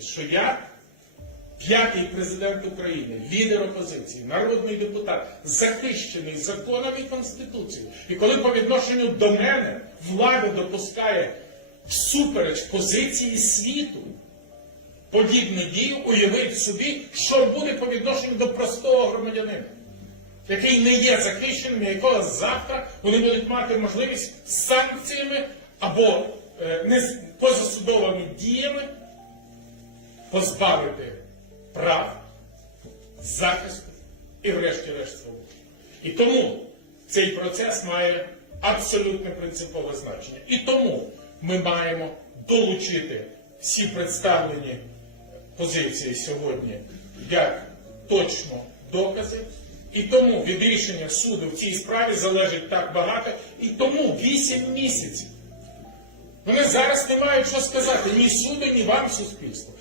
що я п'ятий президент України, лідер опозиції, народний депутат, захищений законом і конституцією. І коли по відношенню до мене влада допускає всупереч позиції світу подібну дію, уявіть собі, що буде по відношенню до простого громадянина. Який не є захищеним, якого завтра вони будуть мати можливість санкціями або е, позасудовими діями позбавити прав, захисту і врешті-решт свободи. І тому цей процес має абсолютно принципове значення. І тому ми маємо долучити всі представлені позиції сьогодні як точно докази. І тому від рішення суду в цій справі залежить так багато, і тому 8 місяців. Вони зараз не мають що сказати ні суду, ні вам, суспільству.